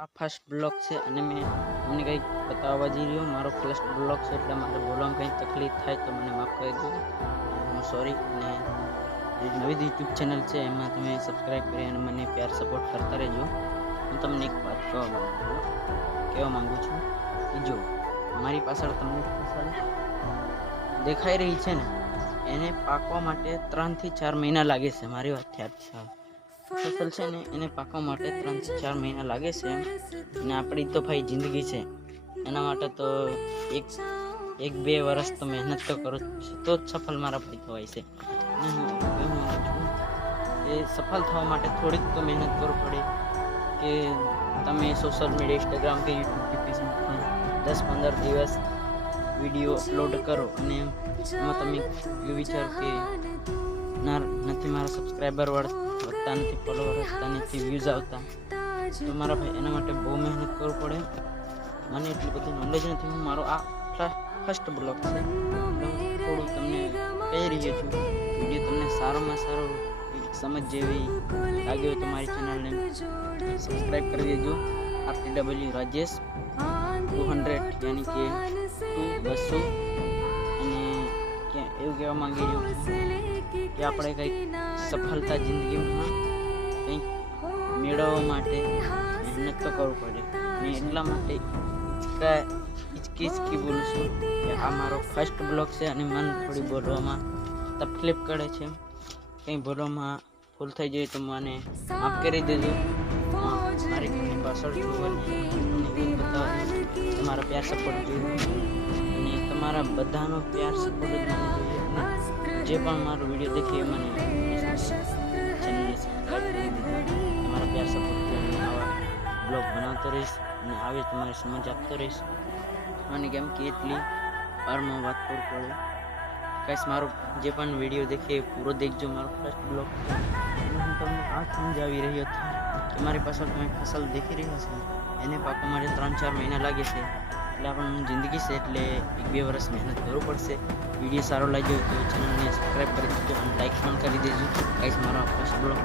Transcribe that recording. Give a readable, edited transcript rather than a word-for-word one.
આ first blog છે અને મેં તમને કંઈક બતાવવા જઈ રહ્યો. મારો ફર્સ્ટ બ્લોગ છે એટલે મારે બોલવામાં કંઈ તકલીફ થાય તો મને માફ કરી દો. હું સોરી. અને નવી યુટ્યુબ ચેનલ છે એમાં તમે સબસ્ક્રાઈબ કરી અને મને પ્યાર સપોર્ટ કરતા રહેજો. હું તમને એક વાત કહેવા માંગુ છું કે જો મારી પાછળ તમને ફસલ દેખાઈ રહી છે ને, એને પાકવા માટે 3 થી 4 મહિના લાગે છે. મારી વાત યાદ છે. ફસલ છે ને એને પાકવા માટે 3 થી 4 મહિના લાગે છે. અને આપણી તો ભાઈ જિંદગી છે, એના માટે તો એક બે વર્ષ તો મહેનત તો કરો તો જ સફળ મારા ભાઈ થવાય છે. અને હું એવું માનું છું કે સફળ થવા માટે થોડીક તો મહેનત કરવી પડે. કે તમે સોશિયલ મીડિયા, ઇન્સ્ટાગ્રામ કે યુટ્યુબ કે ફેસબુકમાં 10-15 દિવસ વિડીયો અપલોડ કરો અને એમાં તમે એવું વિચારો કે નથી મારા સબસ્ક્રાઈબર વધતા નથી, ફોલોવર વધતા નથી, વ્યૂઝ આવતા, તો મારા ભાઈ એના માટે બહુ મહેનત કરવું પડે. મને એટલી બધી નોલેજ નથી. હું મારો આ ફર્સ્ટ બ્લોગ છે એટલે હું થોડું તમને કહી રહ્યો છું. વિડીયો તમને સારામાં સારો સમજ જેવી લાગ્યો હોય તો મારી ચેનલને સબસ્ક્રાઈબ કરી દેજો. RTW રાજેશ 200 યાની કે 200. અને એવું કહેવા માંગી રહ્યો કે આપણે કંઈક સફળતા જિંદગીમાં કંઈક મેળવવા માટે મહેનત તો કરવું પડે. અને એટલા માટે હિચકી બોલું છું કે આ મારો ફર્સ્ટ બ્લોગ છે અને મન થોડી બોલવામાં તકલીફ કરે છે. કંઈ બોલવામાં ભૂલ થઈ જાય તો મને માફ કરી દેજો. મારી ઘરની પાછળ તમારા પ્યાર સપોર્ટ જોઈએ અને તમારા બધાનો પ્યાર સપોર્ટ જ મને જોઈએ. અને જે પણ મારો વિડીયો દેખે એ મને ચેનલને સબસ્ક્રાઈબ કરી દીધો. તમારા પ્યાર સપોર્ટ કરીને આવા બ્લોગ બનાવતો રહીશ અને આવી તમારી સમજ આપતો રહીશ. અને કેમ કે એટલી વારમાં વાત કરવું પડે. કઈશ મારો જે પણ વિડીયો દેખે પૂરો દેખજો. મારો ફર્સ્ટ બ્લોગ હું તમને આ સમજાવી રહ્યો હતો કે મારી પાછળ તમે ફસલ દેખી રહ્યા છો એને પાકવા માટે 3-4 મહિના લાગે છે. એટલે આપણને જિંદગી છે એટલે 1-2 વર્ષ મહેનત કરવું પડશે. વિડીયો સારો લાગ્યો તો ચેનલને સબસ્ક્રાઈબ કરી દેજો અને લાઈક પણ કરી દેજો. ગાઈસ મારો ફર્સ્ટ બ્લોગ